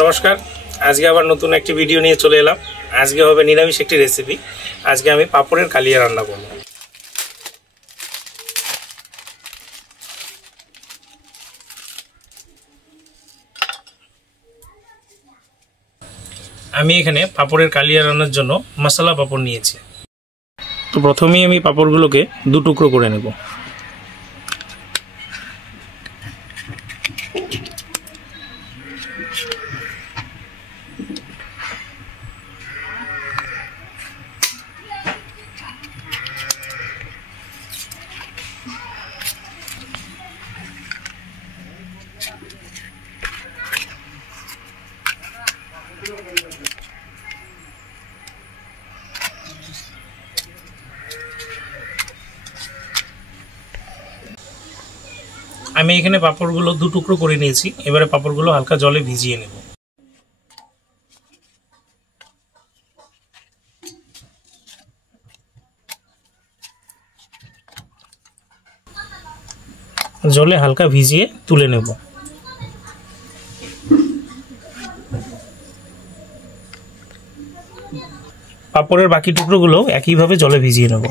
নমস্কার, আজকে আবার নতুন একটি ভিডিও নিয়ে চলে এলাম। আজকে হবে নিরামিষ একটি রেসিপি। আজকে আমি পাপড়ের কালিয়া রান্না করব। আমি এখানে পাপড়ের কালিয়া রান্নার জন্য মশলা পাপড় নিয়েছি। তো প্রথমেই আমি পাপড়গুলোকে দু টুকরো করে নেব। আমি এখানে পাপড়গুলো দু টুকরো করে নিয়েছি। এবারে পাপড়গুলো হালকা জলে ভিজিয়ে নেব। জলে হালকা ভিজিয়ে তুলে নেব। পাপড়ের বাকি টুকরোগুলো একইভাবে জলে ভিজিয়ে নেব।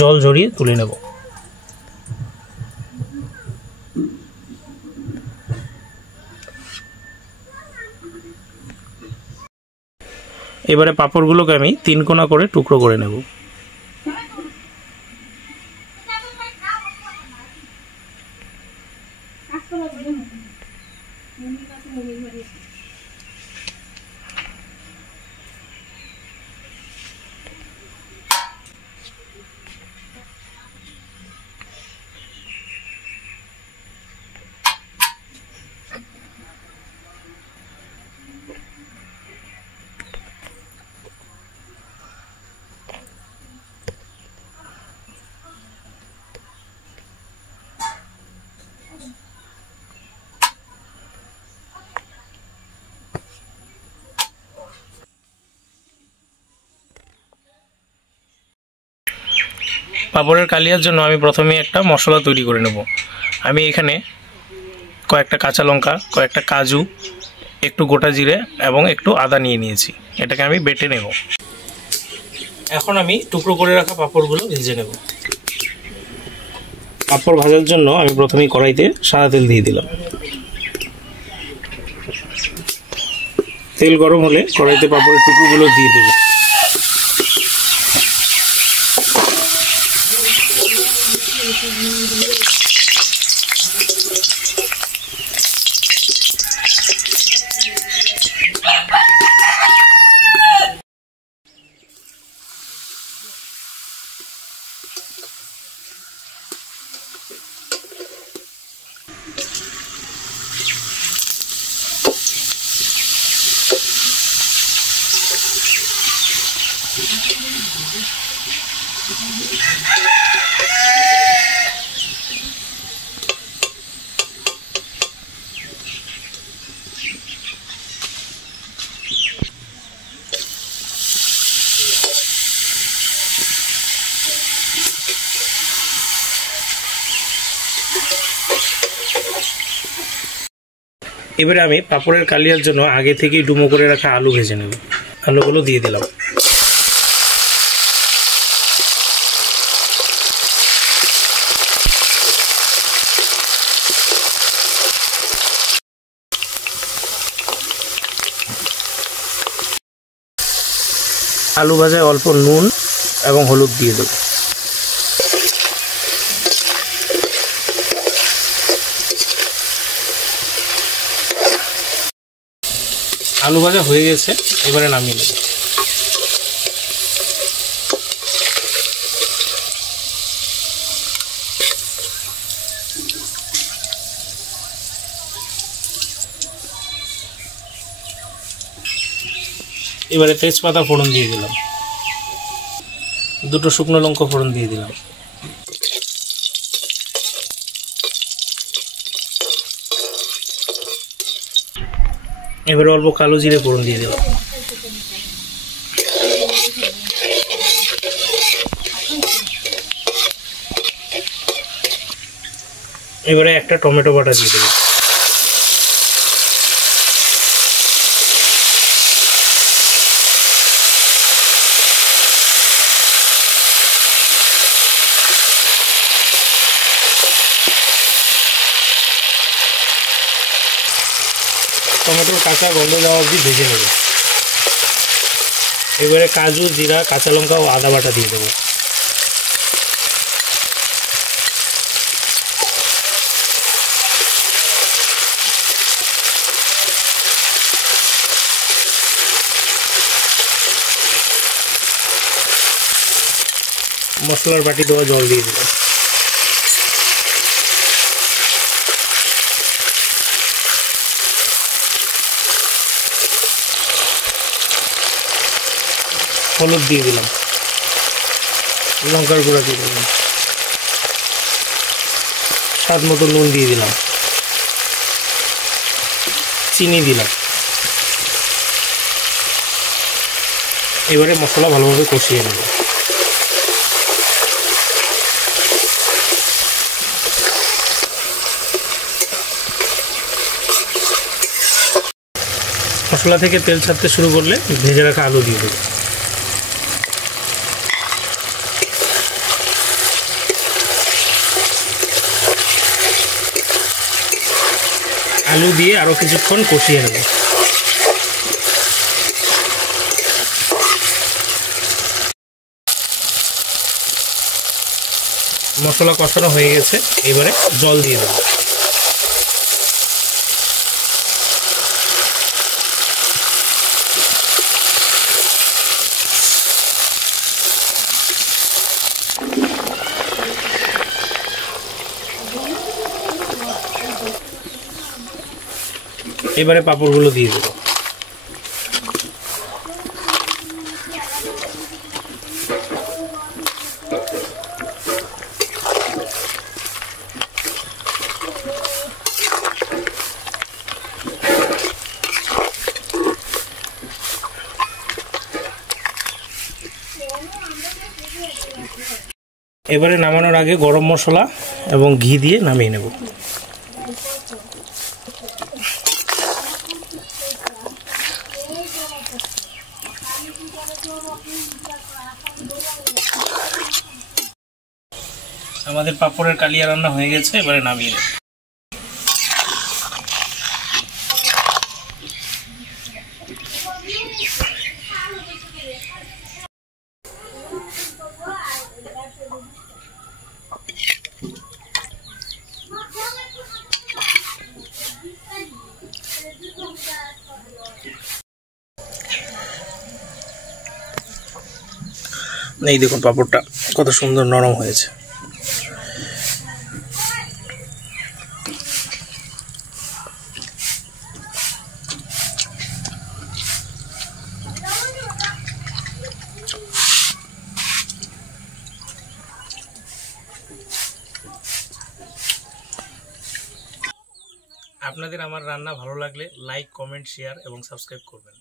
জল ঝরিয়ে তুলে নেব। এবারে পাপড়গুলোকে আমি 3 কোনা করে টুকরো করে নেব। পাপড়ের কালিয়ার জন্য আমি প্রথমে একটা মশলা তৈরি করে নেব। আমি এখানে কয়েকটা কাঁচা লঙ্কা, কয়েকটা কাজু, একটু গোটা জিরে এবং একটু আদা নিয়ে নিয়েছি। এটাকে আমি বেটে নেব। এখন আমি টুকরো করে রাখা পাপড়গুলো ভেজে নেব। পাপড় ভাজার জন্য আমি প্রথমেই কড়াইতে সাদা তেল দিয়ে দিলাম। তেল গরম হলে কড়াইতে পাপড়ের টুকরোগুলো দিয়ে দেব। এবারে আমি পাপড়ের কালিয়ার জন্য আগে থেকেই ডুমো করে রাখা আলু ভেজে নেব। আলুগুলো দিয়ে দিলাম। আলু ভাজায় অল্প নুন এবং হলুদ দিয়ে দেব। আলু ভাজা হয়ে গেছে, এবারে নামিয়ে নেব। এবারে তেজপাতা ফোড়ন দিয়ে দিলাম। দুটো শুকনো লঙ্কা ফোড়ন দিয়ে দিলাম। এবারে অল্প কালো জিরে ফোড়ন দিয়ে দিলাম। এবারে একটা টমেটো বাটা দিয়ে দেবো। টমেটোর কাঁচা গন্ধ যাওয়া অবধি ভেজে নেব। এবারে কাজু, জিরা, কাঁচা লঙ্কা ও আদা বাটা দিয়ে দেবো। মশলার বাটি দেওয়া জল দিয়ে দিলাম। হলুদ দিয়ে দিলাম, লঙ্কার গুঁড়া দিয়ে দিলাম, স্বাদ মতো নুন দিয়ে দিলাম, চিনি দিলাম। এবারে মশলা ভালোভাবে কষিয়ে নেব। মশলা থেকে তেল ছাড়তে শুরু করলে ভেজে রাখা আলু দিয়ে দেবো। আলু দিয়ে আরও কিছুক্ষণ কষিয়ে নেব। মশলা কষানো হয়ে গেছে, এবারে জল দিয়ে দেব। এবারে পাঁপড়গুলো দিয়ে দেব। এবারে নামানোর আগে গরম মশলা এবং ঘি দিয়ে নামিয়ে নেব। আমাদের পাঁপড়ের কালিয়া রান্না হয়ে গেছে, এবারে নামিয়ে নেব। এই দেখুন পাঁপড়টা কত সুন্দর নরম হয়েছে। আপনাদের আমার রান্না ভালো লাগলে লাইক, কমেন্ট, শেয়ার এবং সাবস্ক্রাইব করবেন।